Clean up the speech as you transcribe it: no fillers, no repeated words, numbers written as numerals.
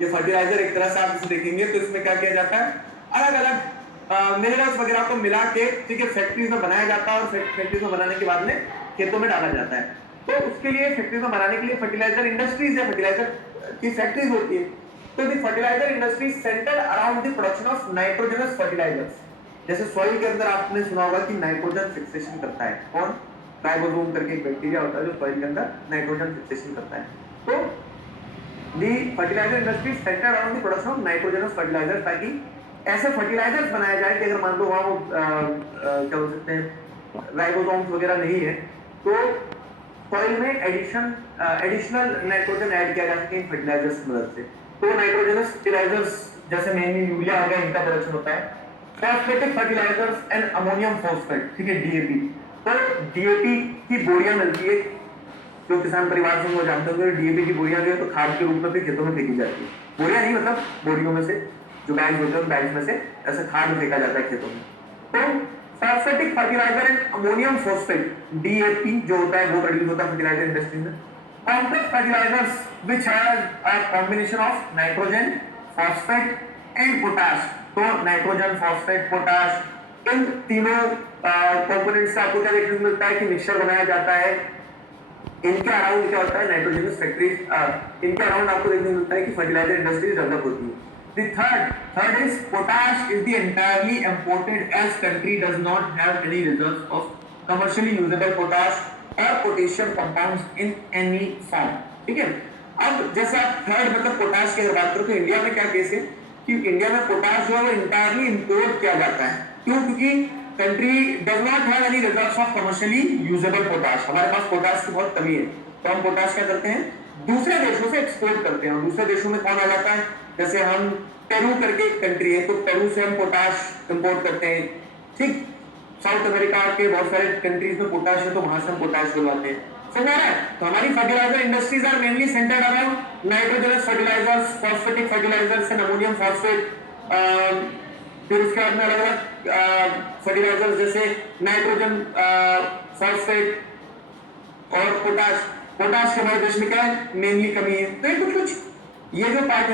ये फर्टिलाइजर एक तरह से आप इसे देखेंगे तो इसमें क्या किया जाता है, अलग अलग मिनरल्स वगैरह को मिला के, ठीक है, फैक्ट्रीज में बनाया जाता है और फैक्ट्रीज में बनाने के बाद में खेतों में डाला जाता है। तो उसके लिए फैक्ट्रीज में बनाने के लिए फर्टिलाइजर इंडस्ट्रीज है, फर्टिलाइजर की फैक्ट्रीज होती है। तो the fertilizer industry centred around the production of nitrogenous fertilizers. जैसे सॉइल के अंदर आपने सुना होगा कि नाइट्रोजन फिक्सेशन करता है कौन, राइबोसोम करके एक बैक्टीरिया होता है जो सॉइल के अंदर नाइट्रोजन फिक्सेशन करता है। तो the fertiliser industry centred around the production of nitrogenous fertiliser, ताकि ऐसे फर्टिलाइजर्स बनाए जाए कि अगर मान लो वहां वो क्या बोल सकते हैं राइबोसोम्स वगैरह नहीं है तो सॉइल में एडिशनल नाइट्रोजन ऐड किया जा सके इन फर्टिलाइजर्स की मदद से। तो नाइट्रोजनस फर्टिलाइजर्स जैसे मेनली यूरिया आ गया, इनका प्रोडक्शन होता है। Phosphatic fertilizers and ammonium phosphate, ठीक है, डीएपी। तो डीएपी की बोरियां मिलती है, जो किसान परिवार से वो जानते होंगे, डीएपी की बोरियां जो है तो खाद के रूप में भी खेतों में फेंकी जाती है। बोरियां नहीं मतलब बोरियों में से जो बैग्स होते हैं, बैग्स में से ऐसे खाद फेंका जाता है खेतों में। तो phosphatic fertilizer and ammonium phosphate, DAP जो होता है वो प्रोड्यूस होता है फर्टिलाइजर इंडस्ट्री में। Complex fertilizers which has a combination of nitrogen, phosphate and potash. तो नाइट्रोजन, फॉस्फेट, पोटाश, इन तीनों कंपोनेंट्स का आपको क्या देखने को मिलता है कि मिक्सचर बनाया जाता है। इनके अराउंड क्या होता है, नाइट्रोजनस फैक्ट्रीज, इनके अराउंड आपको देखने को मिलता है कि फर्टिलाइजर इंडस्ट्रीज डेवलप होती है। The third is potash is the entirely imported as country does not have any reserves of commercially usable potash or potassium compounds in any form, ठीक है। अब जैसे आप थर्ड मतलब पोटाश की अगर बात करो तो इंडिया में क्या केस है कि इंडिया में पोटाश जो है वो इंटायरली इंपोर्ट किया जाता है। क्यों? क्योंकि country does not have any reserves of commercially usable potash. हमारे पास पोटाश की बहुत कमी है, तो हम पोटाश क्या करते हैं, दूसरे देशों से एक्सपोर्ट करते हैं। और दूसरे देशों में कौन आ जाता है, जैसे हम पेरू करके एक कंट्री है, तो पेरू से हम पोटाश इंपोर्ट करते हैं, ठीक। साउथ अमेरिका के बहुत सारे कंट्रीज में पोटाश है तो वहां से हम पोटाश बुलवाते हैं, समझ रहा है। तो हमारी fertilizer industries are mainly centred around nitrogenous fertilizers, phosphatic fertilizers and ammonium phosphate. फिर उसके बाद में अलग अलग फर्टिलाइजर्स जैसे नाइट्रोजन, फॉस्फेट और पोटाश। पोटाश के हमारे देश में क्या है, मेनली कमी है। तो ये कुछ ये जो पार्ट है